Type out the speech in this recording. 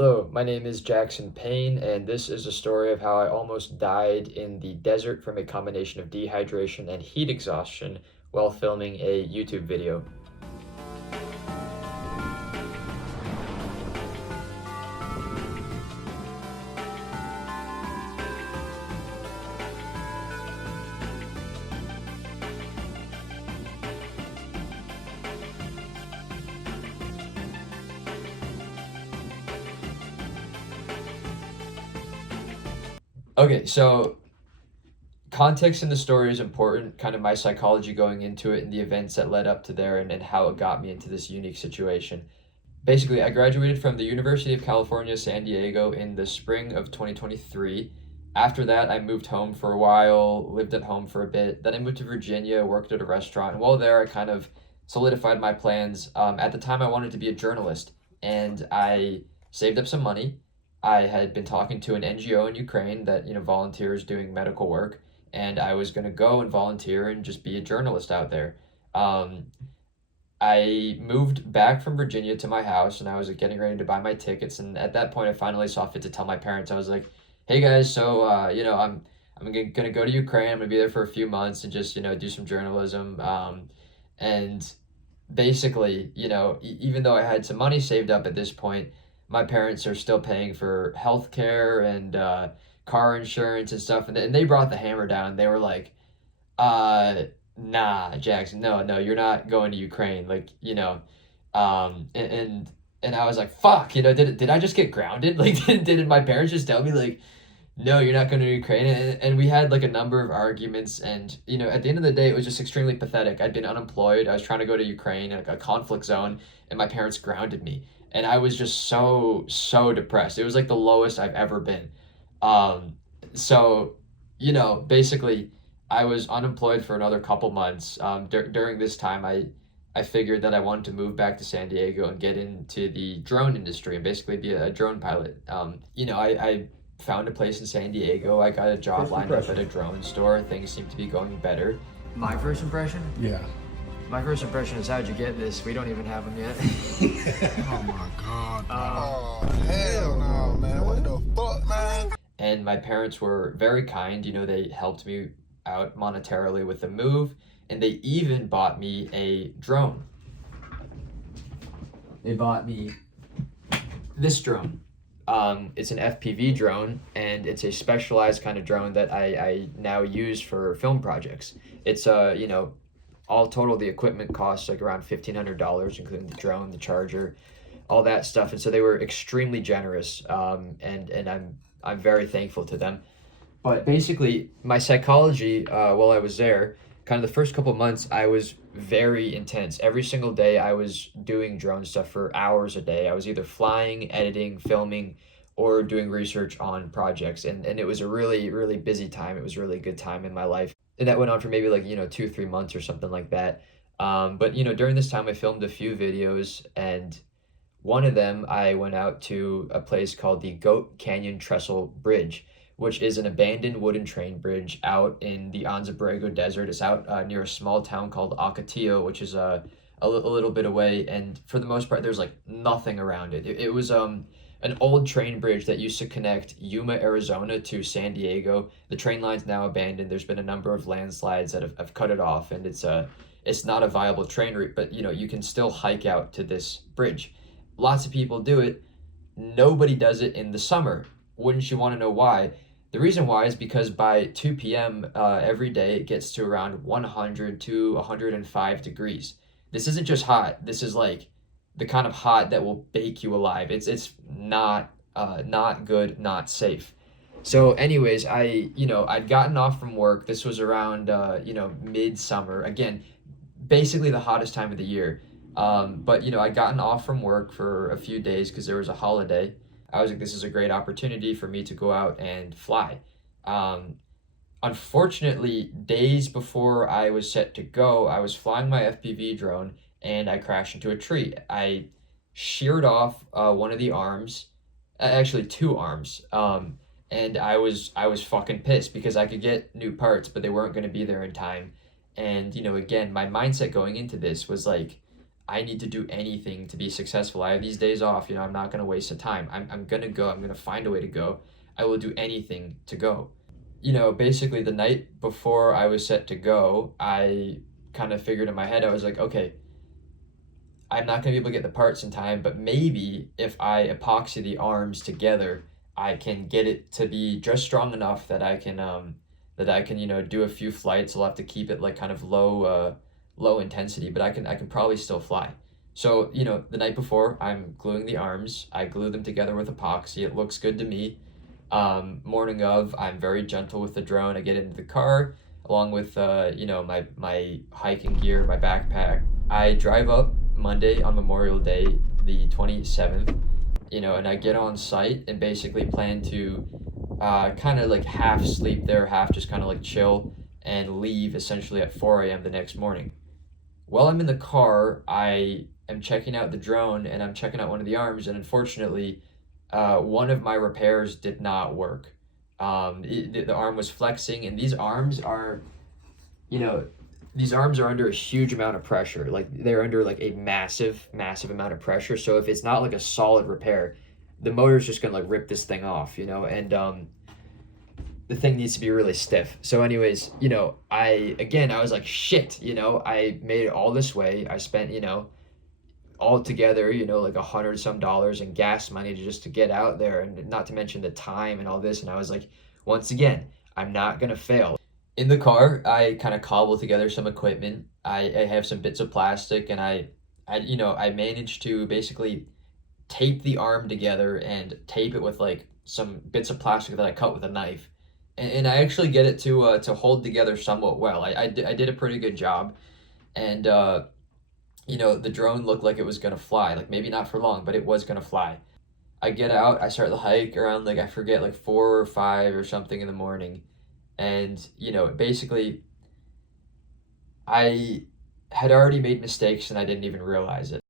Hello, my name is Jackson Payne, and this is a story of how I almost died in the desert from a combination of dehydration and heat exhaustion while filming a YouTube video. Okay, so context in the story is important, kind of my psychology going into it and the events that led up to there and how it got me into this unique situation. Basically, I graduated from the University of California, San Diego in the spring of 2023. After that, I moved home for a while, lived at home for a bit. Then I moved to Virginia, worked at a restaurant. And while there, I kind of solidified my plans. At the time, I wanted to be a journalist, and I saved up some money. I had been talking to an NGO in Ukraine that, volunteers doing medical work, and I was going to go and volunteer and just be a journalist out there. Um, I moved back from Virginia to my house and I was getting ready to buy my tickets. And at that point, I finally saw fit to tell my parents. I was like, "Hey guys, so I'm gonna go to Ukraine. I'm gonna be there for a few months and just do some journalism." And basically, even though I had some money saved up at this point, my parents are still paying for healthcare and car insurance and stuff. And they brought the hammer down. They were like, uh nah, Jackson, no, you're not going to Ukraine, and I was like, fuck, did I just get grounded? Like, did my parents just tell me, like, no, you're not going to Ukraine? And we had like a number of arguments, and at the end of the day, it was just extremely pathetic. I'd been unemployed, I was trying to go to Ukraine, like a conflict zone, and my parents grounded me, and I was just so depressed. It was like the lowest I've ever been. So basically, I was unemployed for another couple months. During this time, I figured that I wanted to move back to San Diego and get into the drone industry and basically be a drone pilot. I found a place in San Diego. I got a job First lined up impression. at a drone store. Things seemed to be going better. My first impression? Yeah. My first impression is, how'd you get this? We don't even have them yet. Oh my God. Oh, hell no, man. What the fuck, man? And my parents were very kind. They helped me out monetarily with the move, and they even bought me a drone. They bought me this drone. It's an FPV drone, and it's a specialized kind of drone that I now use for film projects. It's all total, the equipment costs like around $1,500, including the drone, the charger, all that stuff. And so they were extremely generous, and I'm very thankful to them. But basically, my psychology while I was there, kind of the first couple months, I was very intense. Every single day, I was doing drone stuff for hours a day. I was either flying, editing, filming, or doing research on projects. And it was a really, really busy time. It was a really good time in my life. And that went on for maybe 2-3 months or something like that. But during this time, I filmed a few videos, and one of them, I went out to a place called the Goat Canyon Trestle Bridge, which is an abandoned wooden train bridge out in the Anza Borrego Desert. It's out near a small town called Ocotillo, which is a little bit away. And for the most part, there's like nothing around it. It was an old train bridge that used to connect Yuma, Arizona to San Diego. The train line's now abandoned. There's been a number of landslides that have cut it off, and it's not a viable train route, but you can still hike out to this bridge. Lots of people do it. Nobody does it in the summer. Wouldn't you want to know why? The reason why is because by 2 p.m. Every day it gets to around 100 to 105 degrees. This isn't just hot. This is like the kind of hot that will bake you alive. It's not good, not safe. So anyways, I'd gotten off from work. This was around midsummer. Again, basically the hottest time of the year. But I'd gotten off from work for a few days because there was a holiday. I was like, this is a great opportunity for me to go out and fly. Unfortunately, days before I was set to go, I was flying my FPV drone and I crashed into a tree. I sheared off one of the arms, actually two arms, and I was fucking pissed because I could get new parts, but they weren't going to be there in time. And again, my mindset going into this was like, I need to do anything to be successful. I have these days off, you know, I'm not going to waste the time. I'm going to go. I'm going to find a way to go. I will do anything to go. You know, basically the night before I was set to go, I kind of figured in my head, I was like, okay, I'm not going to be able to get the parts in time, but maybe if I epoxy the arms together, I can get it to be just strong enough that I can, you know, do a few flights. I'll have to keep it like kind of low intensity, but I can probably still fly. So, you know, the night before, I'm gluing the arms. I glue them together with epoxy. It looks good to me. Morning of, I'm very gentle with the drone. I get into the car along with, you know, my hiking gear, my backpack. I drive up Monday on Memorial Day, the 27th, you know, and I get on site and basically plan to kind of like half sleep there, half just kind of like chill and leave essentially at 4 a.m. the next morning. While I'm in the car, I am checking out the drone and I'm checking out one of the arms, and unfortunately, one of my repairs did not work. The arm was flexing, and these arms are, you know, these arms are under a huge amount of pressure. Like they're under like a massive amount of pressure. So if it's not like a solid repair, the motor's just gonna like rip this thing off, you know, and the thing needs to be really stiff. So anyways, you know, I was like, shit, you know, I made it all this way. I spent, you know, all together, you know, like $100 some in gas money to get out there, and not to mention the time and all this. And I was like, once again, I'm not gonna fail. In the car, I kind of cobble together some equipment. I have some bits of plastic, and I managed to basically tape the arm together and tape it with like some bits of plastic that I cut with a knife. And I actually get it to hold together somewhat well. I did a pretty good job, and you know, the drone looked like it was gonna fly, like maybe not for long, but it was gonna fly. I get out, I start the hike around like, I forget, like 4 or 5 or something in the morning. And, you know, basically I had already made mistakes and I didn't even realize it.